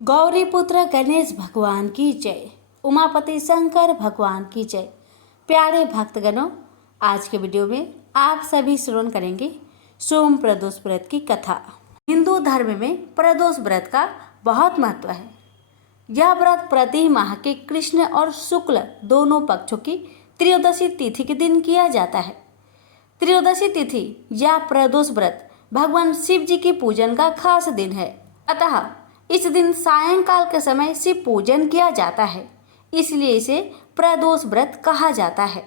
गौरीपुत्र गणेश भगवान की जय। उमापति शंकर भगवान की जय। प्यारे भक्तगणों, आज के वीडियो में आप सभी श्रवण करेंगे सोम प्रदोष व्रत की कथा। हिंदू धर्म में प्रदोष व्रत का बहुत महत्व है। यह व्रत प्रति माह के कृष्ण और शुक्ल दोनों पक्षों की त्रयोदशी तिथि के दिन किया जाता है। त्रयोदशी तिथि या प्रदोष व्रत भगवान शिव जी के पूजन का खास दिन है। अतः इस दिन सायंकाल के समय शिव पूजन किया जाता है, इसलिए इसे प्रदोष व्रत कहा जाता है।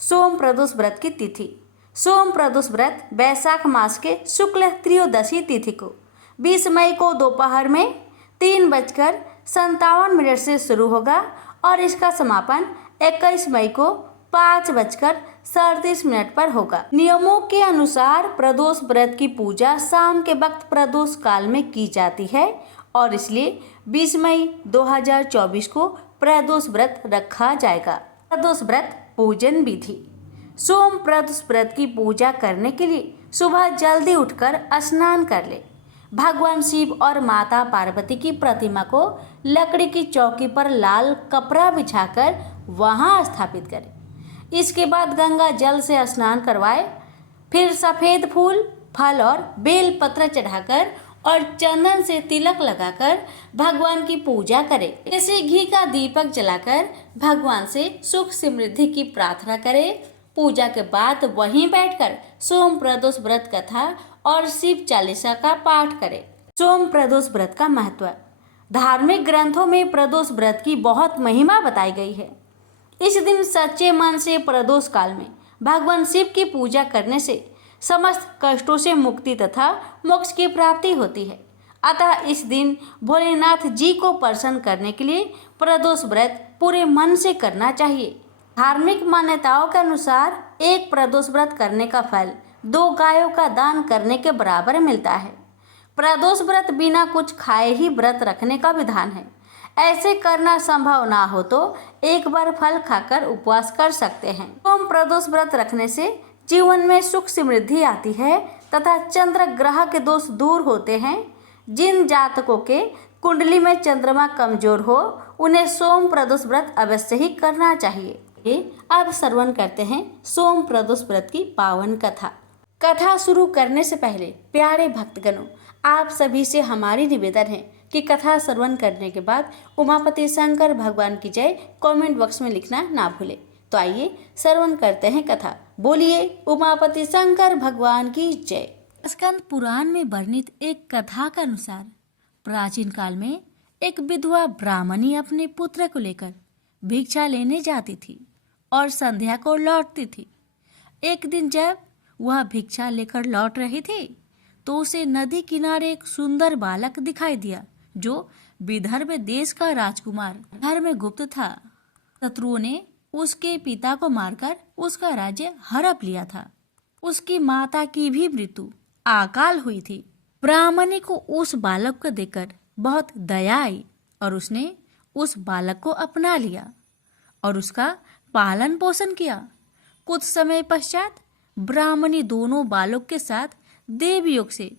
सोम प्रदोष व्रत की तिथि। सोम प्रदोष व्रत वैशाख मास के शुक्ल त्रयोदशी तिथि को 20 मई को दोपहर में 3:57 से शुरू होगा और इसका समापन 21 मई को 5:37 पर होगा। नियमों के अनुसार प्रदोष व्रत की पूजा शाम के वक्त प्रदोष काल में की जाती है और इसलिए 20 मई 2024 को प्रदोष व्रत रखा जाएगा। प्रदोष व्रत पूजन विधि। सोम प्रदोष व्रत की पूजा करने के लिए सुबह जल्दी उठकर स्नान कर ले। भगवान शिव और माता पार्वती की प्रतिमा को लकड़ी की चौकी पर लाल कपड़ा बिछाकर वहां स्थापित करें। इसके बाद गंगा जल से स्नान करवाए। फिर सफ़ेद फूल, फल और बेल पत्र चढ़ाकर और चंदन से तिलक लगाकर भगवान की पूजा करें। जैसे घी का दीपक जलाकर भगवान से सुख समृद्धि की प्रार्थना करें। पूजा के बाद वहीं बैठकर सोम प्रदोष व्रत कथा और शिव चालीसा का पाठ करें। सोम प्रदोष व्रत का महत्व। धार्मिक ग्रंथों में प्रदोष व्रत की बहुत महिमा बताई गई है। इस दिन सच्चे मन से प्रदोष काल में भगवान शिव की पूजा करने से समस्त कष्टों से मुक्ति तथा मोक्ष की प्राप्ति होती है। अतः इस दिन भोलेनाथ जी को प्रसन्न करने के लिए प्रदोष व्रत पूरे मन से करना चाहिए। धार्मिक मान्यताओं के अनुसार एक प्रदोष व्रत करने का फल 2 गायों का दान करने के बराबर मिलता है। प्रदोष व्रत बिना कुछ खाए ही व्रत रखने का विधान है। ऐसे करना संभव ना हो तो एक बार फल खाकर उपवास कर सकते हैं। सोम प्रदोष व्रत रखने से जीवन में सुख समृद्धि आती है तथा चंद्र ग्रह के दोष दूर होते हैं। जिन जातकों के कुंडली में चंद्रमा कमजोर हो उन्हें सोम प्रदोष व्रत अवश्य ही करना चाहिए। अब श्रवण करते हैं सोम प्रदोष व्रत की पावन कथा। कथा शुरू करने से पहले प्यारे भक्तगणों, आप सभी से हमारी निवेदन है कि कथा श्रवण करने के बाद उमापति शंकर भगवान की जय कमेंट बॉक्स में लिखना ना भूले। तो आइए श्रवण करते हैं कथा। बोलिए उमापति शंकर भगवान की जय। स्कंद पुराण में वर्णित एक कथा के अनुसार प्राचीन काल में एक विधवा ब्राह्मणी अपने पुत्र को लेकर भिक्षा लेने जाती थी और संध्या को लौटती थी। एक दिन जब वह भिक्षा लेकर लौट रही थी तो उसे नदी किनारे एक सुंदर बालक दिखाई दिया जो विदर्भ देश का राजकुमार धर्मगुप्त था। शत्रुओं ने उसके पिता को मारकर उसका राज्य हड़प लिया था। उसकी माता की भी मृत्यु अकाल हुई थी। ब्राह्मणी को उस बालक को देखकर बहुत दया आई और उसने उस बालक को अपना लिया और उसका पालन पोषण किया। कुछ समय पश्चात ब्राह्मणी दोनों बालक के साथ देवयोग से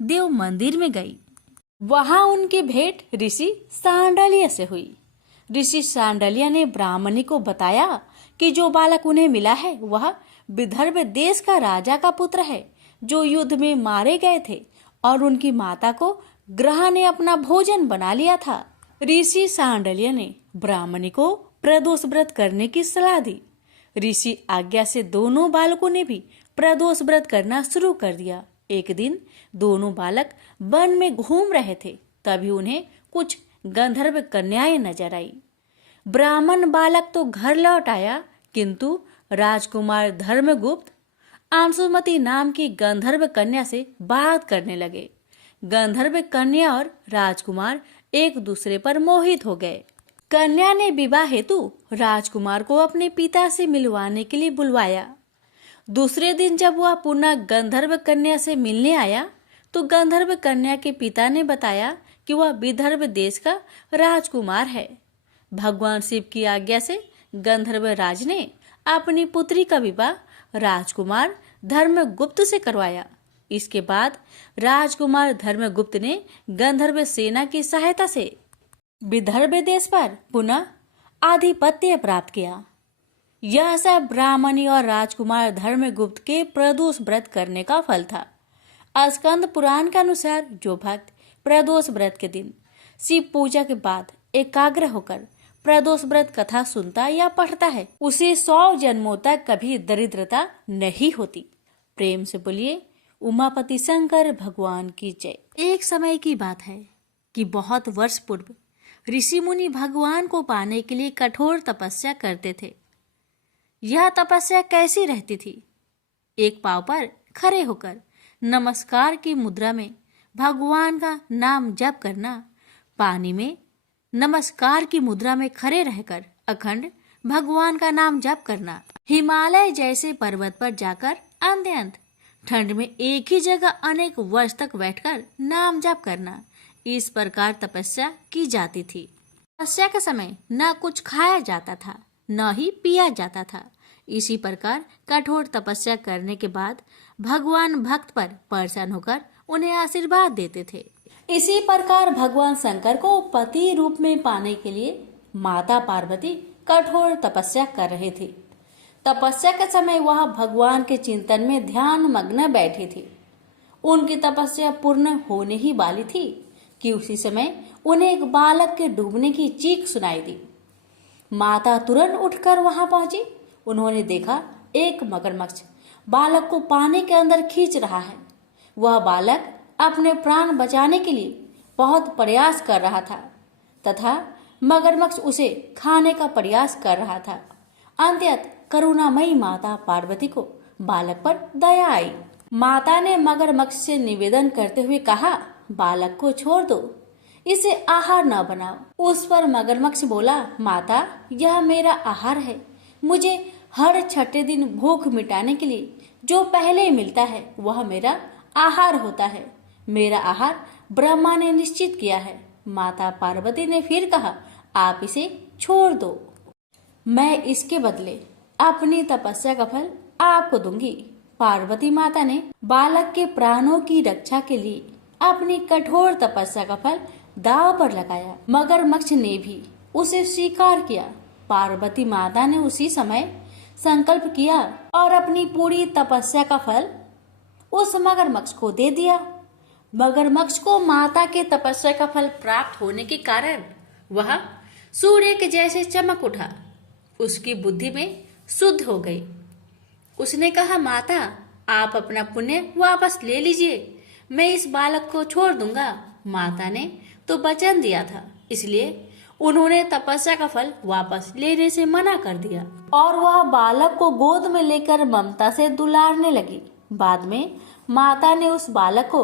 देव मंदिर में गई। वहां उनकी भेंट ऋषि सांडल्य से हुई। ऋषि सांडल्य ने ब्राह्मणी को बताया कि जो बालक उन्हें मिला है वह विदर्भ देश का राजा का पुत्र है जो युद्ध में मारे गए थे और उनकी माता को ग्रह ने अपना भोजन बना लिया था। ऋषि सांडल्य ने ब्राह्मणी को प्रदोष व्रत करने की सलाह दी। ऋषि आज्ञा से दोनों बालकों ने भी प्रदोष व्रत करना शुरू कर दिया। एक दिन दोनों बालक वन में घूम रहे थे, तभी उन्हें कुछ गंधर्व कन्याएं नजर आई। ब्राह्मण बालक तो घर लौट आया, किंतु राजकुमार धर्मगुप्त अंशुमति नाम की गंधर्व कन्या से बात करने लगे। गंधर्व कन्या और राजकुमार एक दूसरे पर मोहित हो गए। कन्या ने विवाह हेतु राजकुमार को अपने पिता से मिलवाने के लिए बुलवाया। दूसरे दिन जब वह पुनः गंधर्व कन्या से मिलने आया तो गंधर्व कन्या के पिता ने बताया कि वह विदर्भ देश का राजकुमार है। भगवान शिव की आज्ञा से गंधर्व राज ने अपनी पुत्री का विवाह राजकुमार धर्मगुप्त से करवाया। इसके बाद राजकुमार धर्मगुप्त ने गंधर्व सेना की सहायता से विदर्भ देश पर पुनः आधिपत्य प्राप्त किया। यह सब ब्राह्मणी और राजकुमार धर्मगुप्त के प्रदोष व्रत करने का फल था। स्कंद पुराण के अनुसार जो भक्त प्रदोष व्रत के दिन शिव पूजा के बाद एकाग्र होकर प्रदोष व्रत कथा सुनता या पढ़ता है, उसे 100 जन्मों तक कभी दरिद्रता नहीं होती। प्रेम से बोलिए उमापति शंकर भगवान की जय। एक समय की बात है कि बहुत वर्ष पूर्व ऋषि मुनि भगवान को पाने के लिए कठोर तपस्या करते थे। यह तपस्या कैसी रहती थी? एक पांव पर खड़े होकर नमस्कार की मुद्रा में भगवान का नाम जप करना, पानी में नमस्कार की मुद्रा में खड़े रहकर अखंड भगवान का नाम जप करना, हिमालय जैसे पर्वत पर जाकर अंत ठंड में एक ही जगह अनेक वर्ष तक बैठकर नाम जप करना, इस प्रकार तपस्या की जाती थी। तपस्या के समय न कुछ खाया जाता था न ही पिया जाता था। इसी प्रकार कठोर तपस्या करने के बाद भगवान भक्त पर प्रसन्न होकर उन्हें आशीर्वाद देते थे। इसी प्रकार भगवान शंकर को पति रूप में पाने के लिए माता पार्वती कठोर तपस्या कर रही थी। तपस्या के समय वह भगवान के चिंतन में ध्यान मग्न बैठी थी। उनकी तपस्या पूर्ण होने ही वाली थी कि उसी समय उन्हें एक बालक के डूबने की चीख सुनाई दी। माता तुरंत उठकर वहां पहुंची। उन्होंने देखा एक मगरमच्छ बालक को पानी के अंदर खींच रहा है। वह बालक अपने प्राण बचाने के लिए बहुत प्रयास कर रहा था तथा मगरमच्छ उसे खाने का प्रयास कर रहा था। अंततः करुणामयी माता पार्वती को बालक पर दया आई। माता ने मगरमच्छ से निवेदन करते हुए कहा, बालक को छोड़ दो, इसे आहार न बनाओ। उस पर मगरमच्छ बोला, माता यह मेरा आहार है। मुझे हर छठे दिन भूख मिटाने के लिए जो पहले मिलता है वह मेरा आहार होता है। मेरा आहार ब्रह्मा ने निश्चित किया है। माता पार्वती ने फिर कहा, आप इसे छोड़ दो, मैं इसके बदले अपनी तपस्या का फल आपको दूंगी। पार्वती माता ने बालक के प्राणों की रक्षा के लिए अपनी कठोर तपस्या का फल दांव पर लगाया। मगरमच्छ ने भी उसे स्वीकार किया। पार्वती माता ने उसी समय संकल्प किया और अपनी पूरी तपस्या का फल उस मगरमच्छ को दे दिया। मगरमच्छ को माता के तपस्या का फल प्राप्त होने के कारण वह सूर्य के जैसे चमक उठा। उसकी बुद्धि में शुद्ध हो गई। उसने कहा, माता आप अपना पुण्य वापस ले लीजिए, मैं इस बालक को छोड़ दूंगा। माता ने तो वचन दिया था, इसलिए उन्होंने तपस्या का फल वापस लेने से मना कर दिया और वह बालक को गोद में लेकर ममता से दुलारने लगी। बाद में माता ने उस बालक को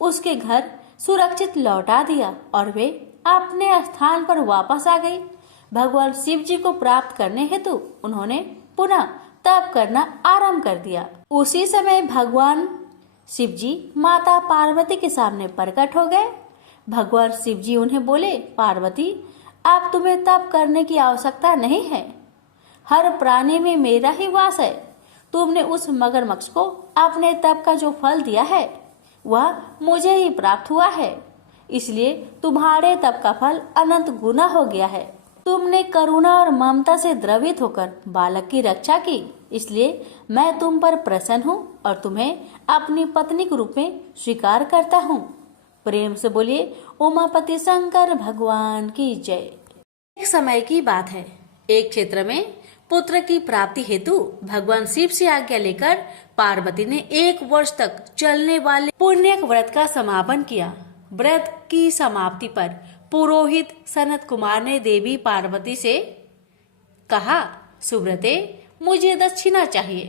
उसके घर सुरक्षित लौटा दिया और वे अपने स्थान पर वापस आ गई। भगवान शिव जी को प्राप्त करने हेतु उन्होंने पुनः तप करना आरंभ कर दिया। उसी समय भगवान शिव जी माता पार्वती के सामने प्रकट हो गए। भगवान शिव जी उन्हें बोले, पार्वती अब तुम्हें तप करने की आवश्यकता नहीं है। हर प्राणी में मेरा ही वास है। तुमने उस मगरमच्छ को अपने तप का जो फल दिया है वह मुझे ही प्राप्त हुआ है, इसलिए तुम्हारे तप का फल अनंत गुना हो गया है। तुमने करुणा और ममता से द्रवित होकर बालक की रक्षा की, इसलिए मैं तुम पर प्रसन्न हूँ और तुम्हें अपनी पत्नी के रूप में स्वीकार करता हूँ। प्रेम से बोलिए उमापति शंकर भगवान की जय। एक समय की बात है, एक क्षेत्र में पुत्र की प्राप्ति हेतु भगवान शिव से आज्ञा लेकर पार्वती ने 1 वर्ष तक चलने वाले पुण्य व्रत का समापन किया। व्रत की समाप्ति पर पुरोहित सनत कुमार ने देवी पार्वती से कहा, सुव्रते मुझे दक्षिणा चाहिए।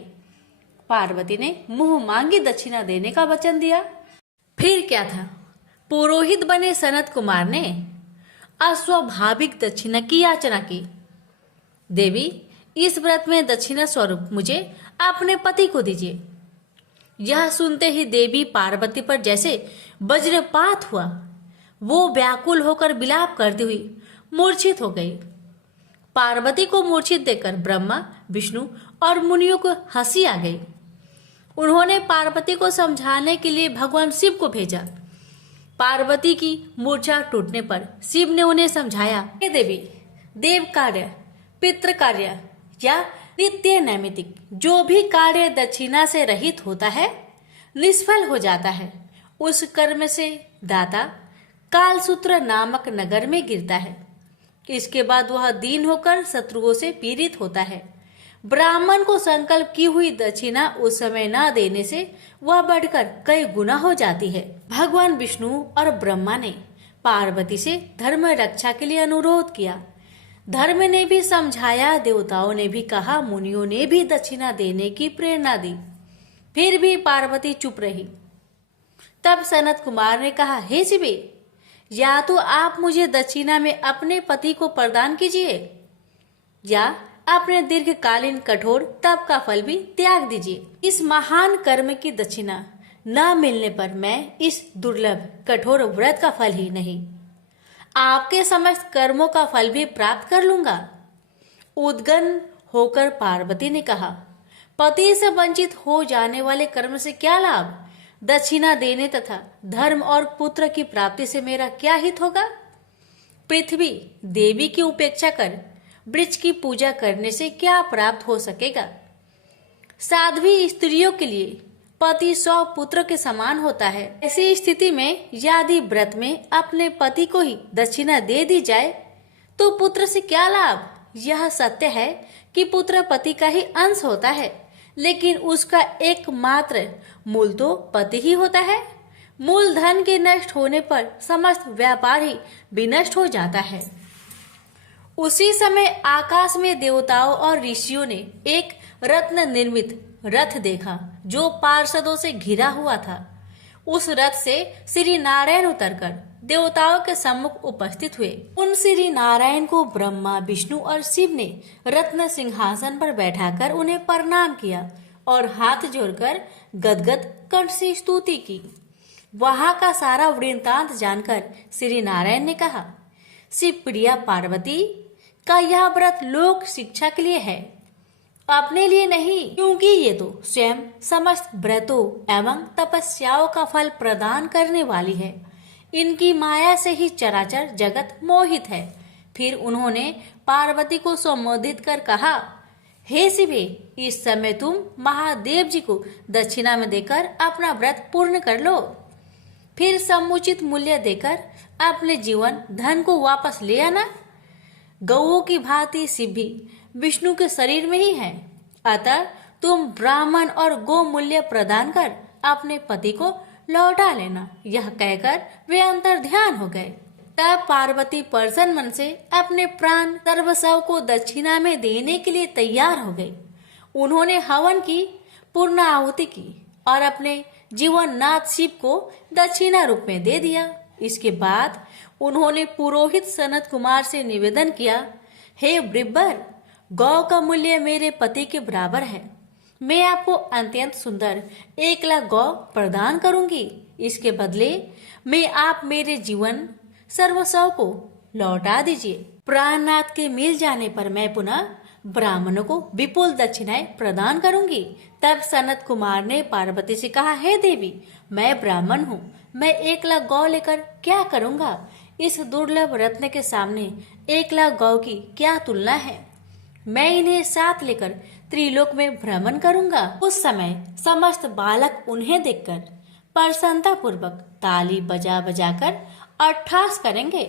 पार्वती ने मुंह मांगी दक्षिणा देने का वचन दिया। फिर क्या था, पुरोहित बने सनत कुमार ने अस्वाभाविक दक्षिणा की याचना की। देवी इस व्रत में दक्षिणा स्वरूप मुझे अपने पति को दीजिए। यह सुनते ही देवी पार्वती पर जैसे वज्रपात हुआ। वो व्याकुल होकर विलाप करती हुई मूर्छित हो गई। पार्वती को मूर्छित देखकर ब्रह्मा, विष्णु और मुनियों को हंसी आ गई। उन्होंने पार्वती को समझाने के लिए भगवान शिव को भेजा। पार्वती की मूर्छा टूटने पर शिव ने उन्हें समझाया, हे देवी, देव कार्य, पितृ कार्य या नित्य नैमित्तिक जो भी कार्य दक्षिणा से रहित होता है निष्फल हो जाता है। उस कर्म से दाता कालसूत्र नामक नगर में गिरता है। इसके बाद वह दीन होकर शत्रुओं से पीड़ित होता है। ब्राह्मण को संकल्प की हुई दक्षिणा उस समय न देने से वह बढ़कर कई गुना हो जाती है। भगवान विष्णु और ब्रह्मा ने पार्वती से धर्म रक्षा के लिए अनुरोध किया। धर्म ने भी समझाया, देवताओं ने भी कहा, मुनियों ने भी दक्षिणा देने की प्रेरणा दी, फिर भी पार्वती चुप रही। तब सनत कुमार ने कहा, हे शिवे, या तो आप मुझे दक्षिणा में अपने पति को प्रदान कीजिए या अपने दीर्घकालीन कठोर तप का फल भी त्याग दीजिए। इस महान कर्म की दक्षिणा न मिलने पर मैं इस दुर्लभ कठोर व्रत का फल ही नहीं, आपके समस्त कर्मों का फल भी प्राप्त कर लूंगा। उद्गन होकर पार्वती ने कहा, पति से वंचित हो जाने वाले कर्म से क्या लाभ? दक्षिणा देने तथा धर्म और पुत्र की प्राप्ति से मेरा क्या हित होगा? पृथ्वी देवी की उपेक्षा कर वृक्ष की पूजा करने से क्या प्राप्त हो सकेगा? साध्वी स्त्रियों के लिए पति 100 पुत्र के समान होता है। ऐसी स्थिति में यदि व्रत में अपने पति को ही दक्षिणा दे दी जाए तो पुत्र से क्या लाभ? यह सत्य है कि पुत्र पति का ही अंश होता है, लेकिन उसका एकमात्र मूल तो पति ही होता है। मूल धन के नष्ट होने पर समस्त व्यापार ही विनष्ट हो जाता है। उसी समय आकाश में देवताओं और ऋषियों ने एक रत्न निर्मित रथ देखा जो पार्षदों से घिरा हुआ था। उस रथ से श्री नारायण उतरकर देवताओं के सम्मुख उपस्थित हुए। उन श्री नारायण को ब्रह्मा, विष्णु और शिव ने रत्न सिंहासन पर बैठाकर उन्हें प्रणाम किया और हाथ जोड़कर गदगद कंठ से स्तुति की। वहां का सारा वृत्तांत जानकर श्री नारायण ने कहा, शिव प्रिया पार्वती का यह व्रत लोक शिक्षा के लिए है, अपने लिए नहीं, क्योंकि ये तो स्वयं समस्त व्रतों एवं तपस्याओं का फल प्रदान करने वाली है। इनकी माया से ही चराचर जगत मोहित है। फिर उन्होंने पार्वती को संबोधित कर कहा, हे शिवे, इस समय तुम महादेव जी को दक्षिणा में देकर अपना व्रत पूर्ण कर लो। फिर समुचित मूल्य देकर अपने जीवन धन को वापस ले आना। गौओं की भांति शिव भी विष्णु के शरीर में ही है, अतः तुम ब्राह्मण और गो मूल्य प्रदान कर अपने पति को लौटा लेना। यह कहकर वे अंतर ध्यान हो गए। तब पार्वती प्रसन्न मन से अपने प्राण सर्वस्व को दक्षिणा में देने के लिए तैयार हो गई। उन्होंने हवन की पूर्ण आहुति की और अपने जीवननाथ शिव को दक्षिणा रूप में दे दिया। इसके बाद उन्होंने पुरोहित सनत कुमार से निवेदन किया, हे ब्रिब्बर, गौ का मूल्य मेरे पति के बराबर है। मैं आपको अत्यंत सुंदर 1 लाख गौ प्रदान करूंगी। इसके बदले में आप मेरे जीवन सर्वस्व को लौटा दीजिए। प्राणनाथ के मिल जाने पर मैं पुनः ब्राह्मणों को विपुल दक्षिणाएं प्रदान करूंगी। तब सनत कुमार ने पार्वती से कहा, हे देवी, मैं ब्राह्मण हूँ, मैं 1 लाख गौ लेकर क्या करूंगा? इस दुर्लभ रत्न के सामने 1 लाख गौ की क्या तुलना है? मैं इन्हें साथ लेकर त्रिलोक में भ्रमण करूंगा। उस समय समस्त बालक उन्हें देखकर प्रसन्नता पूर्वक ताली बजा बजाकर अट्ठास करेंगे।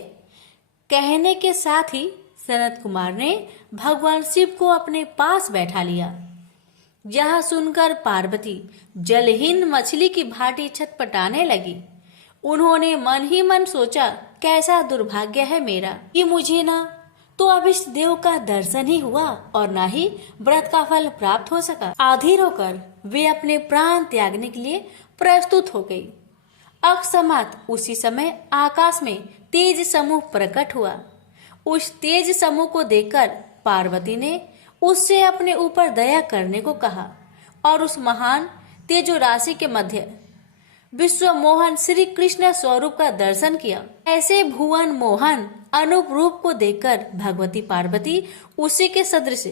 कहने के साथ ही सनत कुमार ने भगवान शिव को अपने पास बैठा लिया। यह सुनकर पार्वती जलहीन मछली की भांति छटपटाने लगी। उन्होंने मन ही मन सोचा, कैसा दुर्भाग्य है मेरा कि मुझे ना तो अभिष्ट देव का दर्शन ही हुआ और ना ही व्रत का फल प्राप्त हो सका। आधीर होकर वे अपने प्राण त्यागने के लिए प्रस्तुत हो गई। अकस्मात उसी समय आकाश में तेज समूह प्रकट हुआ। उस तेज समूह को देखकर पार्वती ने उससे अपने ऊपर दया करने को कहा और उस महान तेजो राशि के मध्य विश्व मोहन श्री कृष्ण स्वरूप का दर्शन किया। ऐसे भुवन मोहन अनूप रूप को देखकर भगवती पार्वती उसी के सदृश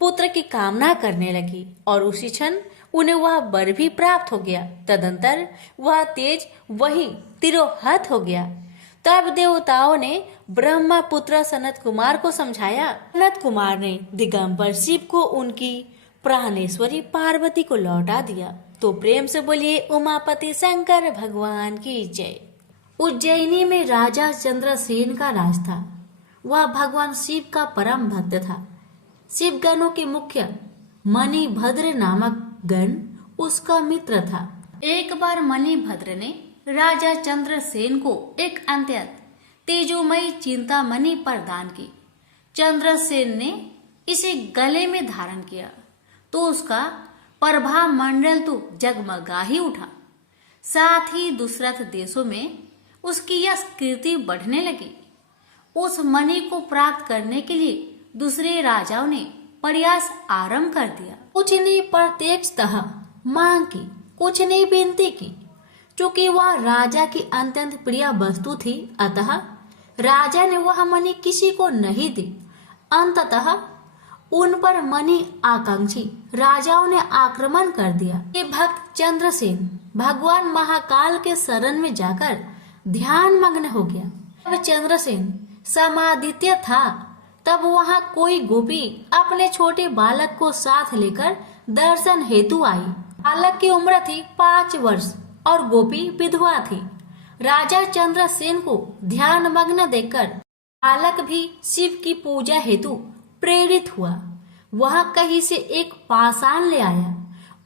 पुत्र की कामना करने लगी और उसी क्षण उन्हें वह वर भी प्राप्त हो गया। तदंतर वह तेज वही तिरोहत हो गया। तब देवताओं ने ब्रह्मपुत्र सनत कुमार को समझाया। सनत कुमार ने दिगंबर शिव को उनकी प्राणेश्वरी पार्वती को लौटा दिया। तो प्रेम से बोलिए उमापति शंकर भगवान की जय। उज्जैनी में राजा चंद्रसेन का राज था। वह भगवान शिव का परम भक्त था। शिव गणों के मुख्य मणिभद्र नामक गण उसका मित्र था। एक बार मणिभद्र ने राजा चंद्रसेन को एक अत्यंत तेजोमयी चिंतामणि प्रदान की। चंद्रसेन ने इसे गले में धारण किया तो उसका प्रभा मंडल तो जगमगा ही उठा। साथ ही दूसरे देशों में उसकी यश कीर्ति बढ़ने लगी। उस मणि को प्राप्त करने के लिए दूसरे राजाओं ने प्रयास आरंभ कर दिया। कुछ ने प्रत्यक्षतः मांग की, कुछ ने विनती की। चूंकि वह राजा की अत्यंत प्रिय वस्तु थी, अतः राजा ने वह मणि किसी को नहीं दी। अंततः उन पर मणि आकांक्षी राजाओं ने आक्रमण कर दिया। ये भक्त चंद्रसेन भगवान महाकाल के शरण में जाकर ध्यान मग्न हो गया। जब चंद्रसेन समादित्य था तब वहां कोई गोपी अपने छोटे बालक को साथ लेकर दर्शन हेतु आई। बालक की उम्र थी 5 वर्ष और गोपी विधवा थी। राजा चंद्रसेन को ध्यान मग्न देखकर बालक भी शिव की पूजा हेतु प्रेरित हुआ। वह कहीं से एक पाषाण ले आया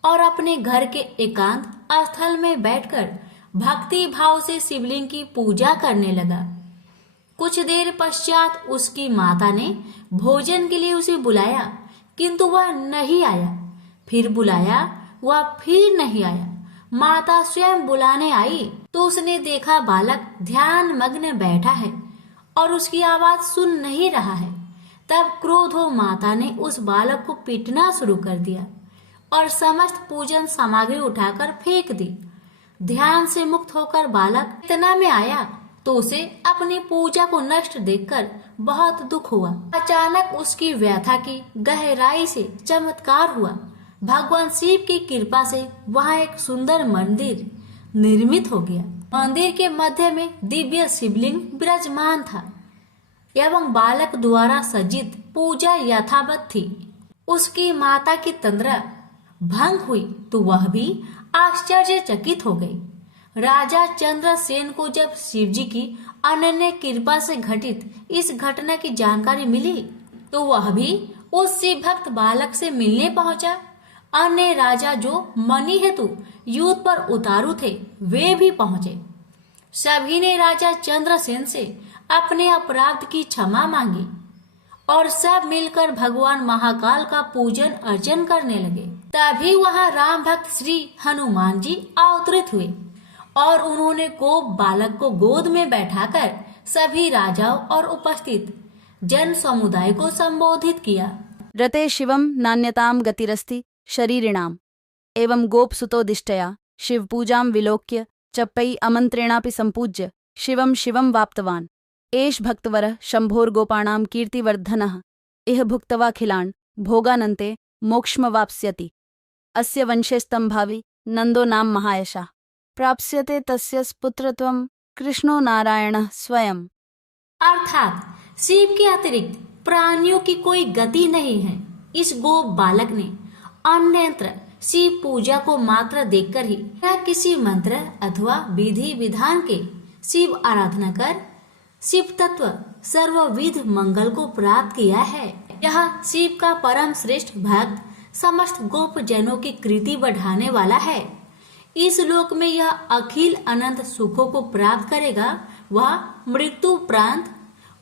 और अपने घर के एकांत स्थल में बैठकर भक्ति भाव से शिवलिंग की पूजा करने लगा। कुछ देर पश्चात उसकी माता ने भोजन के लिए उसे बुलाया, किंतु वह नहीं आया। फिर बुलाया, वह फिर नहीं आया। माता स्वयं बुलाने आई तो उसने देखा बालक ध्यान मग्न बैठा है और उसकी आवाज सुन नहीं रहा है। तब क्रोध हो माता ने उस बालक को पीटना शुरू कर दिया और समस्त पूजन सामग्री उठाकर फेंक दी। ध्यान से मुक्त होकर बालक इतना में आया तो उसे अपनी पूजा को नष्ट देखकर बहुत दुख हुआ। अचानक उसकी व्यथा की गहराई से चमत्कार हुआ। भगवान शिव की कृपा से वहाँ एक सुंदर मंदिर निर्मित हो गया। मंदिर के मध्य में दिव्य शिवलिंग विराजमान था एवं बालक द्वारा सज्जित पूजा यथावत थी। उसकी माता की तंद्रा भंग हुई तो वह भी आश्चर्यचकित हो गई। राजा चंद्रसेन को जब शिवजी की अनन्य कृपा से घटित इस घटना की जानकारी मिली तो वह भी उस शिव भक्त बालक से मिलने पहुंचा। अन्य राजा जो मणि हेतु युद्ध पर उतारू थे वे भी पहुंचे। सभी ने राजा चंद्रसेन से अपने अपराध की क्षमा मांगी और सब मिलकर भगवान महाकाल का पूजन अर्चन करने लगे। तभी वहां राम भक्त श्री हनुमान जी अवतरित हुए और उन्होंने गोप बालक को गोद में बैठाकर सभी राजाओं और उपस्थित जन समुदाय को संबोधित किया। रते शिवम नान्यताम गतिरस्ति शरीरिणाम एवं गोपसुतोदिष्टया शिव पूजां विलोक्य चप्पै अमंत्रेणापि संपूज्य शिवम शिवम वाप्तवान् एष भक्तवरः शंभोर्गोपाणां कीर्तिवर्धनः इह भुक्त्वाखिलान् भोगानन्ते मोक्षमवाप्स्यति अस्य वंशे स्तंभावि नंदो नाम महायशः प्राप्स्यते तस्य पुत्रत्वं कृष्णो नारायणः स्वयं। अर्थात शिव के अतिरिक्त प्राणियों की कोई गति नहीं है। इस गोप बालक ने अन्यत्र शिव पूजा को मात्र देखकर ही या किसी मंत्र अथवा विधि विधान के शिव आराधना कर शिव तत्व सर्वविध मंगल को प्राप्त किया है। यह शिव का परम श्रेष्ठ भक्त समस्त गोप जनों की कृति बढ़ाने वाला है। इस लोक में यह अखिल अनंत सुखों को प्राप्त करेगा। वह मृत्यु उपरांत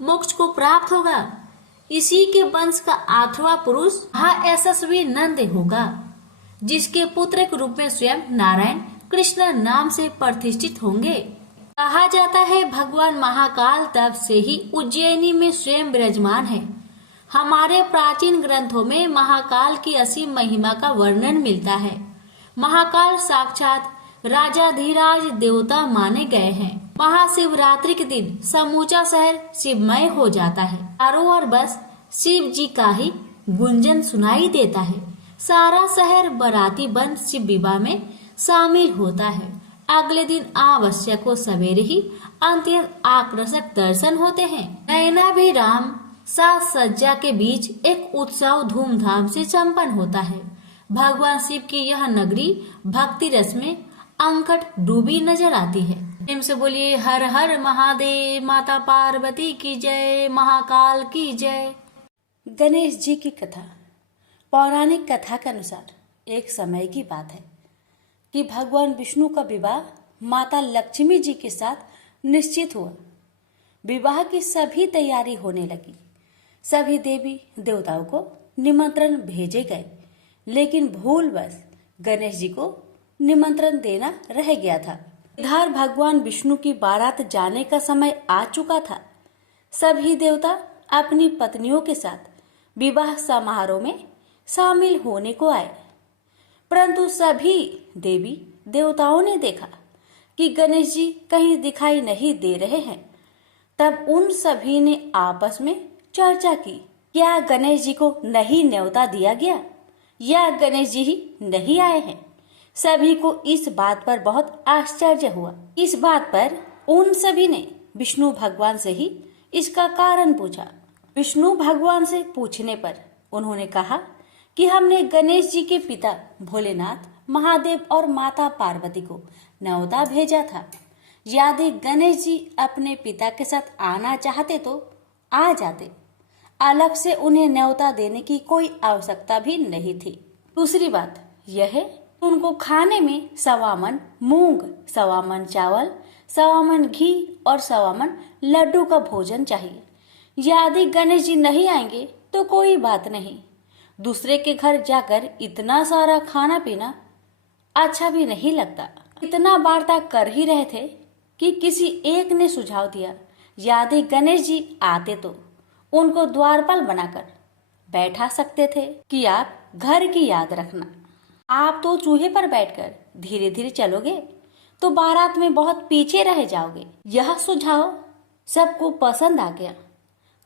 मोक्ष को प्राप्त होगा। इसी के वंश का 8वां पुरुष महायशस्वी नंद होगा, जिसके पुत्र के रूप में स्वयं नारायण कृष्ण नाम से प्रतिष्ठित होंगे। कहा जाता है भगवान महाकाल तब से ही उज्जैनी में स्वयं विराजमान है। हमारे प्राचीन ग्रंथों में महाकाल की असीम महिमा का वर्णन मिलता है। महाकाल साक्षात राजाधिराज देवता माने गए हैं। महाशिवरात्रि के दिन समूचा शहर शिवमय हो जाता है। चारों ओर बस शिव जी का ही गुंजन सुनाई देता है। सारा शहर बाराती बंद शिव विवाह में शामिल होता है। अगले दिन आवश्यक को सवेरे ही अत्यंत आकर्षक दर्शन होते हैं। नयनाभिराम साज सज्जा के बीच एक उत्सव धूमधाम से संपन्न होता है। भगवान शिव की यह नगरी भक्ति रस में अंकट डूबी नजर आती है। प्रेम से बोलिए हर हर महादेव, माता पार्वती की जय, महाकाल की जय। गणेश जी की कथा। पौराणिक कथा के अनुसार एक समय की बात है कि भगवान विष्णु का विवाह माता लक्ष्मी जी के साथ निश्चित हुआ। विवाह की सभी तैयारी होने लगी। सभी देवी देवताओं को निमंत्रण भेजे गए, लेकिन भूलवश गणेश जी को निमंत्रण देना रह गया था। इधर भगवान विष्णु की बारात जाने का समय आ चुका था। सभी देवता अपनी पत्नियों के साथ विवाह समारोह में शामिल होने को आए, परंतु सभी देवी देवताओं ने देखा कि गणेश जी कहीं दिखाई नहीं दे रहे हैं। तब उन सभी ने आपस में चर्चा की, क्या गणेश जी को नहीं न्योता दिया गया या गणेश जी ही नहीं आए हैं। सभी को इस बात पर बहुत आश्चर्य हुआ। इस बात पर उन सभी ने विष्णु भगवान से ही इसका कारण पूछा। विष्णु भगवान से पूछने पर उन्होंने कहा कि हमने गणेश जी के पिता भोलेनाथ, महादेव और माता पार्वती को न्योता भेजा था। यदि गणेश जी अपने पिता के साथ आना चाहते तो आ जाते, अलग से उन्हें न्योता देने की कोई आवश्यकता भी नहीं थी। दूसरी बात यह है, उनको खाने में 1.25 मन मूंग, 1.25 मन चावल, 1.25 मन घी और 1.25 मन लड्डू का भोजन चाहिए। यदि गणेश जी नहीं आएंगे तो कोई बात नहीं, दूसरे के घर जाकर इतना सारा खाना पीना अच्छा भी नहीं लगता। इतना वार्ता कर ही रहे थे कि किसी एक ने सुझाव दिया, यदि गणेश जी आते तो उनको द्वारपाल बनाकर बैठा सकते थे कि आप घर की याद रखना। आप तो चूहे पर बैठकर धीरे धीरे चलोगे तो बारात में बहुत पीछे रह जाओगे। यह सुझाव सबको पसंद आ गया,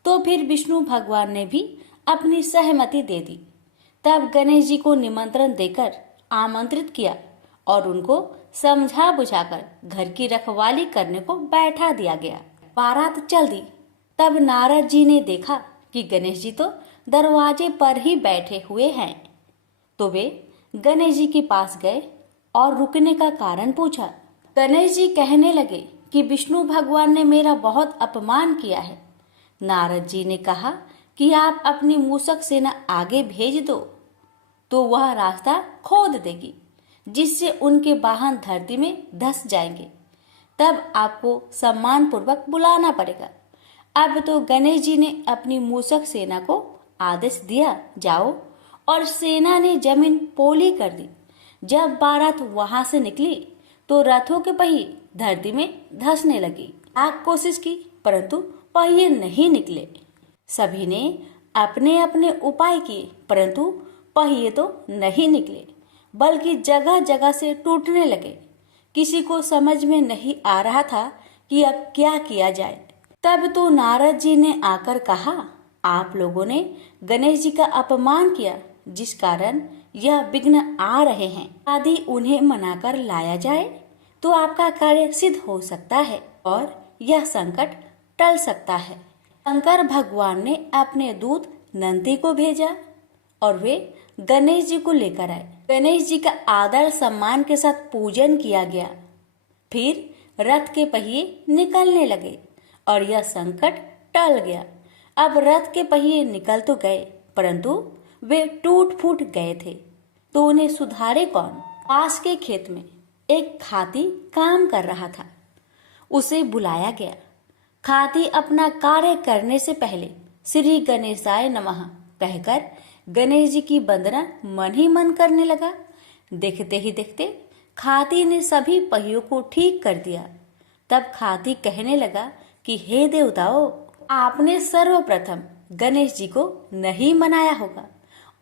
तो फिर विष्णु भगवान ने भी अपनी सहमति दे दी। तब गणेश जी को निमंत्रण देकर आमंत्रित किया और उनको समझा बुझाकर घर की रखवाली करने को बैठा दिया गया। बारात चल दी। तब नारद जी ने देखा कि गणेश जी तो दरवाजे पर ही बैठे हुए हैं, तो वे गणेश जी के पास गए और रुकने का कारण पूछा। गणेश जी कहने लगे कि विष्णु भगवान ने मेरा बहुत अपमान किया है। नारद जी ने कहा कि आप अपनी मूषक सेना आगे भेज दो तो वह रास्ता खोद देगी, जिससे उनके वाहन धरती में धंस जाएंगे। तब आपको सम्मान पूर्वक बुलाना पड़ेगा। अब तो गणेश जी ने अपनी मूषक सेना को आदेश दिया, जाओ, और सेना ने जमीन पोली कर दी। जब बारात वहां से निकली तो रथों के पहिए धरती में धंसने लगी। लाख कोशिश की परंतु पहिए नहीं निकले। सभी ने अपने अपने उपाय किए परंतु पहिए तो नहीं निकले, बल्कि जगह जगह से टूटने लगे। किसी को समझ में नहीं आ रहा था कि अब क्या किया जाए। तब तो नारद जी ने आकर कहा, आप लोगों ने गणेश जी का अपमान किया, जिस कारण यह विघ्न आ रहे हैं। यदि उन्हें मनाकर लाया जाए तो आपका कार्य सिद्ध हो सकता है और यह संकट टल सकता है। शंकर भगवान ने अपने दूत नंदी को भेजा और वे गणेश जी को लेकर आए। गणेश जी का आदर सम्मान के साथ पूजन किया गया। फिर रथ के पहिए निकलने लगे और यह संकट टल गया। अब रथ के पहिए निकल तो गए परंतु वे टूट फूट गए थे, तो उन्हें सुधारे कौन। पास के खेत में एक खाती काम कर रहा था। उसे बुलाया गया। खाती अपना कार्य करने से पहले श्री गणेशाय नमः कहकर गणेश जी की वंदना मन ही मन करने लगा। देखते ही देखते खाती ने सभी पहियों को ठीक कर दिया। तब खाती कहने लगा कि हे देवताओं, आपने सर्वप्रथम गणेश जी को नहीं मनाया होगा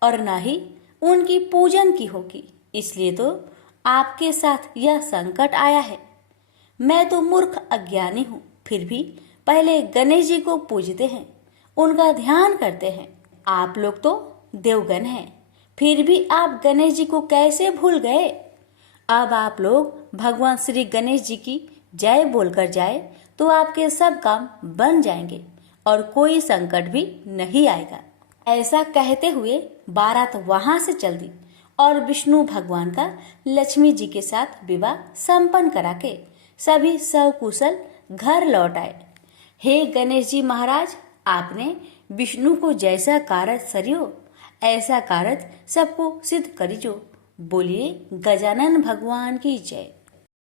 और न ही उनकी पूजन की होगी, इसलिए तो आपके साथ यह संकट आया है। मैं तो मूर्ख अज्ञानी हूँ, फिर भी पहले गणेश जी को पूजते हैं, उनका ध्यान करते हैं। आप लोग तो देवगण हैं, फिर भी आप गणेश जी को कैसे भूल गए? अब आप लोग भगवान श्री गणेश जी की जय बोलकर जाए तो आपके सब काम बन जाएंगे और कोई संकट भी नहीं आएगा। ऐसा कहते हुए बारात वहां से चल दी और विष्णु भगवान का लक्ष्मी जी के साथ विवाह संपन्न करा के सभी सकुशल घर लौट आए। हे गणेश जी महाराज, आपने विष्णु को जैसा कारज सरियो ऐसा कारज सबको सिद्ध करिजो। बोलिए गजानन भगवान की जय।